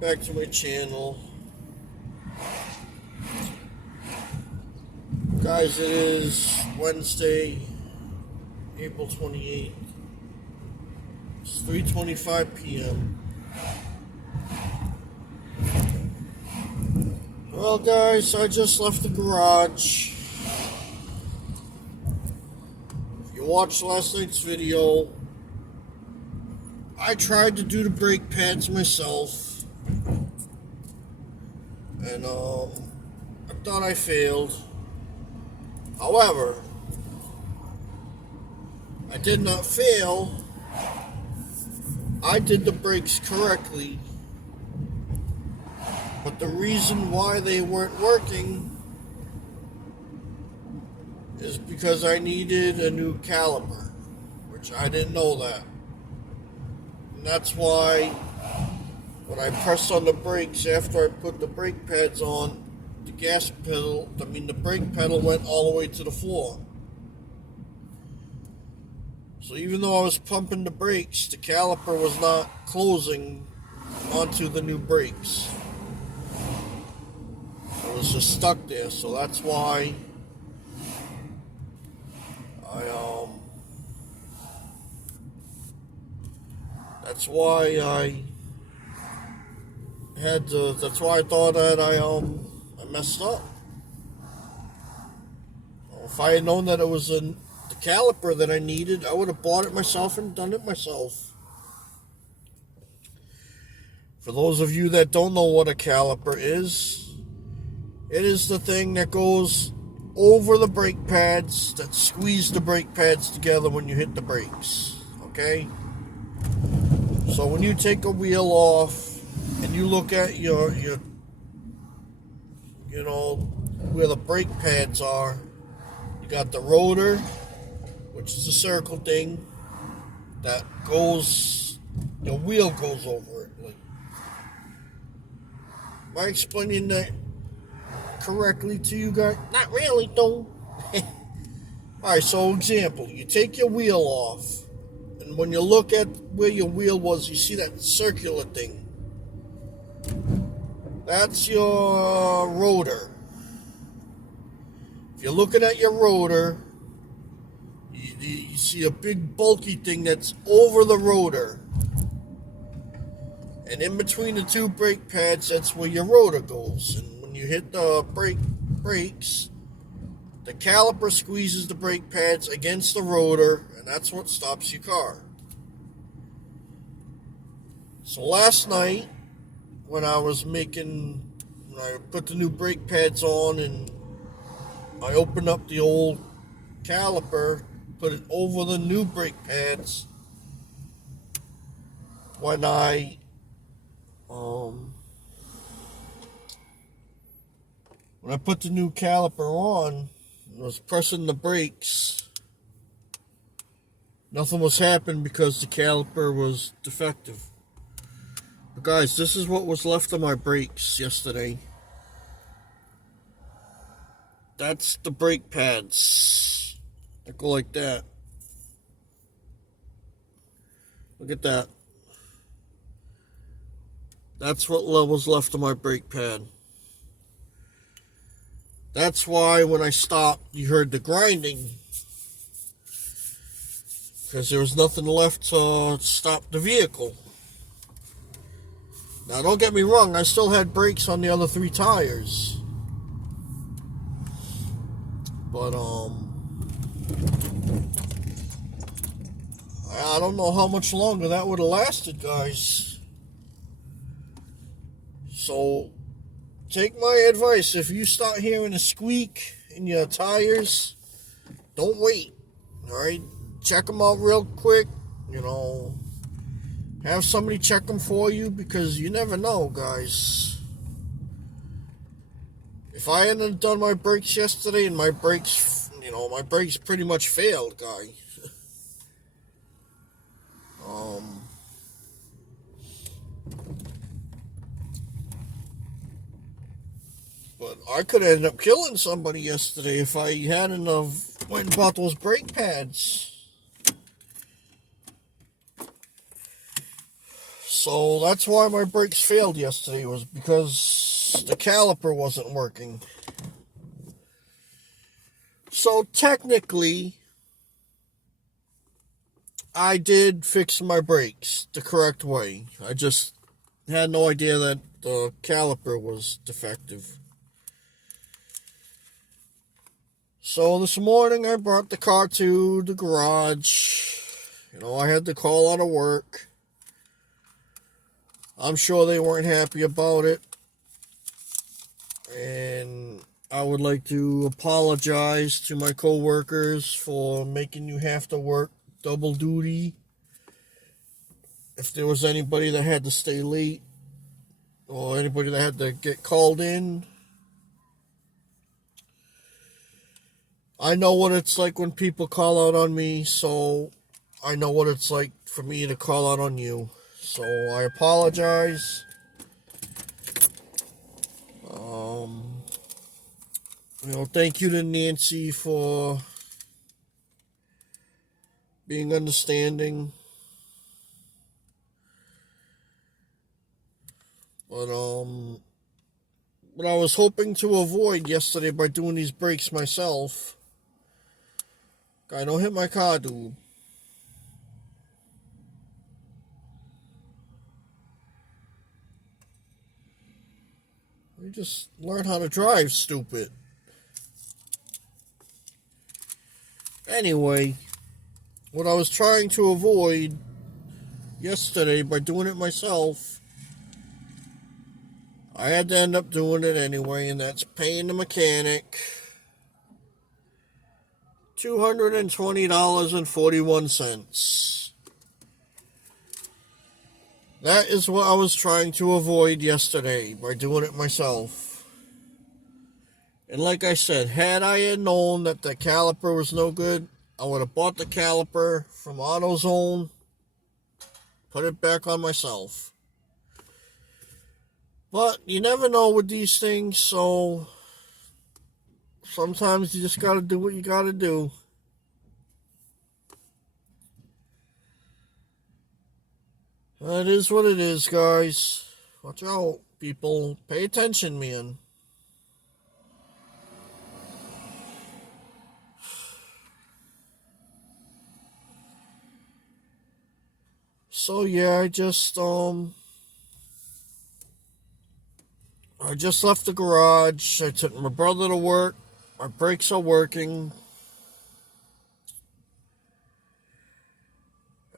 Back to my channel. Guys, it is Wednesday, April 28th. It's 3:25 p.m. Well, guys, I just left the garage. If you watched last night's video, I tried to do the brake pads myself. And, I thought I failed. However, I did not fail. I did the brakes correctly. But the reason why they weren't working is because I needed a new caliper, which I didn't know that. And that's why when I pressed on the brakes after I put the brake pads on, the brake pedal went all the way to the floor. So even though I was pumping the brakes, the caliper was not closing onto the new brakes. It was just stuck there, so that's why that's why I thought that I messed up. If I had known that it was the caliper that I needed, I would have bought it myself and done it myself. For those of you that don't know what a caliper is, it is the thing that goes over the brake pads, that squeeze the brake pads together when you hit the brakes. Okay? So when you take a wheel off and you look at your where the brake pads are, you got the rotor, which is a circle thing that goes, the wheel goes over it. Am I explaining that correctly to you guys? Not really, though. Alright, so example, you take your wheel off, and when you look at where your wheel was, you see that circular thing. That's your rotor. If you're looking at your rotor, you see a big bulky thing that's over the rotor. And in between the two brake pads, that's where your rotor goes. And when you hit the brakes, the caliper squeezes the brake pads against the rotor, and that's what stops your car. So last night, when I put the new brake pads on and I opened up the old caliper, put it over the new brake pads, when I put the new caliper on and was pressing the brakes, nothing was happening because the caliper was defective. But guys, this is what was left of my brakes yesterday. That's the brake pads that go like that. Look at that. That's what was left of my brake pad. That's why when I stopped, you heard the grinding. Because there was nothing left to stop the vehicle. Now, don't get me wrong, I still had brakes on the other three tires. But, I don't know how much longer that would have lasted, guys. So, take my advice. If you start hearing a squeak in your tires, don't wait. Alright? Check them out real quick. Have somebody check them for you, because you never know, guys. If I hadn't done my brakes yesterday and my brakes pretty much failed, guy. But I could have ended up killing somebody yesterday if I hadn't went and bought those brake pads. So that's why my brakes failed yesterday, was because the caliper wasn't working. So technically, I did fix my brakes the correct way. I just had no idea that the caliper was defective. So this morning I brought the car to the garage. I had to call out of work. I'm sure they weren't happy about it. And I would like to apologize to my coworkers for making you have to work double duty. If there was anybody that had to stay late or anybody that had to get called in, I know what it's like when people call out on me, so I know what it's like for me to call out on you. So I apologize. Thank you to Nancy for being understanding. But what I was hoping to avoid yesterday by doing these brakes myself, I don't hit my car, dude. You just learn how to drive, stupid. Anyway, what I was trying to avoid yesterday by doing it myself, I had to end up doing it anyway, and that's paying the mechanic $220.41. That is what I was trying to avoid yesterday by doing it myself. And like I said, had I known that the caliper was no good, I would have bought the caliper from AutoZone, put it back on myself. But you never know with these things, so sometimes you just gotta do what you gotta do. It is what it is, guys. Watch out, people. Pay attention, man. So yeah, I just left the garage. I took my brother to work. My brakes are working.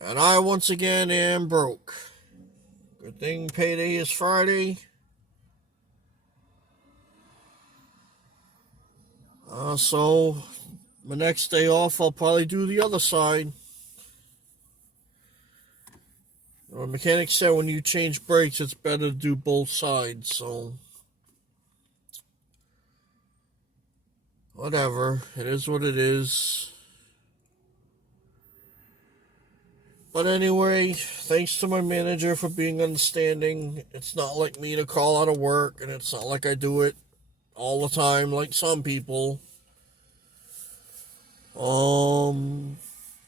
And I once again am broke. Good thing payday is Friday. So my next day off, I'll probably do the other side. The mechanic said when you change brakes, it's better to do both sides, so whatever. It is what it is. But anyway, thanks to my manager for being understanding. It's not like me to call out of work, and it's not like I do it all the time like some people.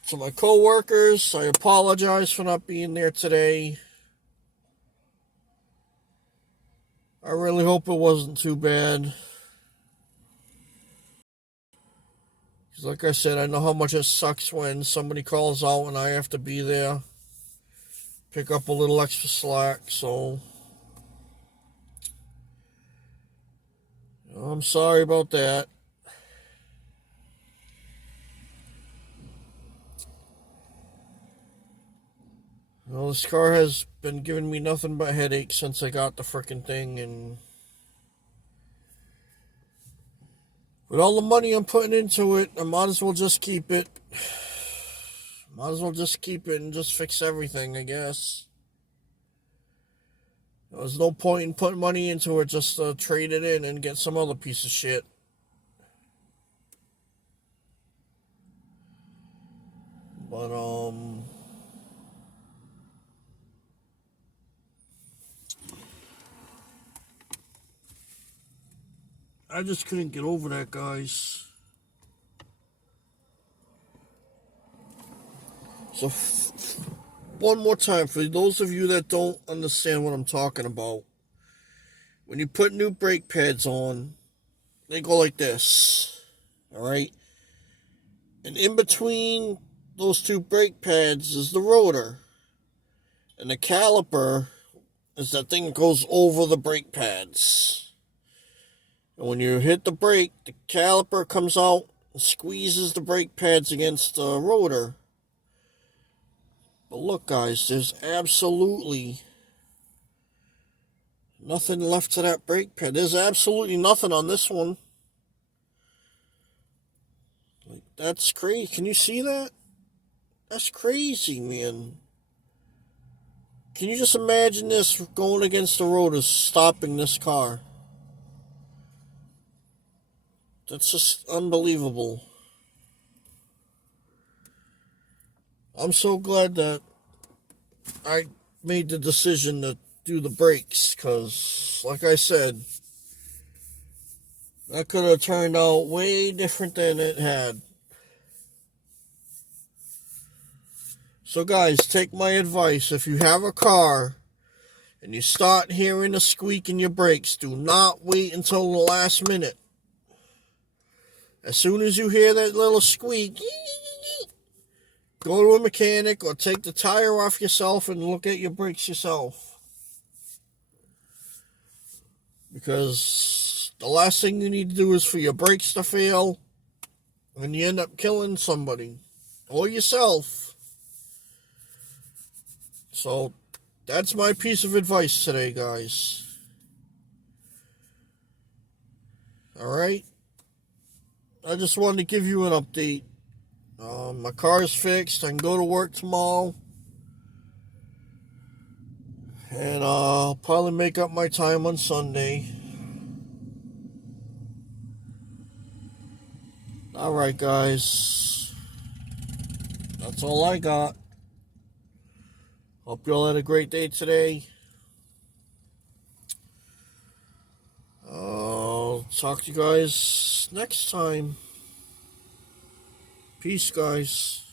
To my co-workers, I apologize for not being there today. I really hope it wasn't too bad. Because like I said, I know how much it sucks when somebody calls out and I have to be there. Pick up a little extra slack, so I'm sorry about that. Well, this car has been giving me nothing but headaches since I got the frickin' thing, and with all the money I'm putting into it, I might as well just keep it. Might as well just keep it and just fix everything, I guess. There's no point in putting money into it just to trade it in and get some other piece of shit. But, I just couldn't get over that, guys. So, one more time for those of you that don't understand what I'm talking about. When you put new brake pads on, they go like this. All right? And in between those two brake pads is the rotor. And the caliper is that thing that goes over the brake pads. And when you hit the brake, the caliper comes out and squeezes the brake pads against the rotor. But look, guys, there's absolutely nothing left to that brake pad. There's absolutely nothing on this one. Like, that's crazy. Can you see that? That's crazy, man. Can you just imagine this going against the rotors, stopping this car? That's just unbelievable. I'm so glad that I made the decision to do the brakes, because, like I said, that could have turned out way different than it had. So guys, take my advice. If you have a car and you start hearing a squeak in your brakes, do not wait until the last minute. As soon as you hear that little squeak, go to a mechanic or take the tire off yourself and look at your brakes yourself. Because the last thing you need to do is for your brakes to fail and you end up killing somebody or yourself. So that's my piece of advice today, guys. Alright? I just wanted to give you an update. My car is fixed. I can go to work tomorrow. And I'll probably make up my time on Sunday. Alright, guys. That's all I got. Hope you all had a great day today. I'll talk to you guys next time. Peace, guys.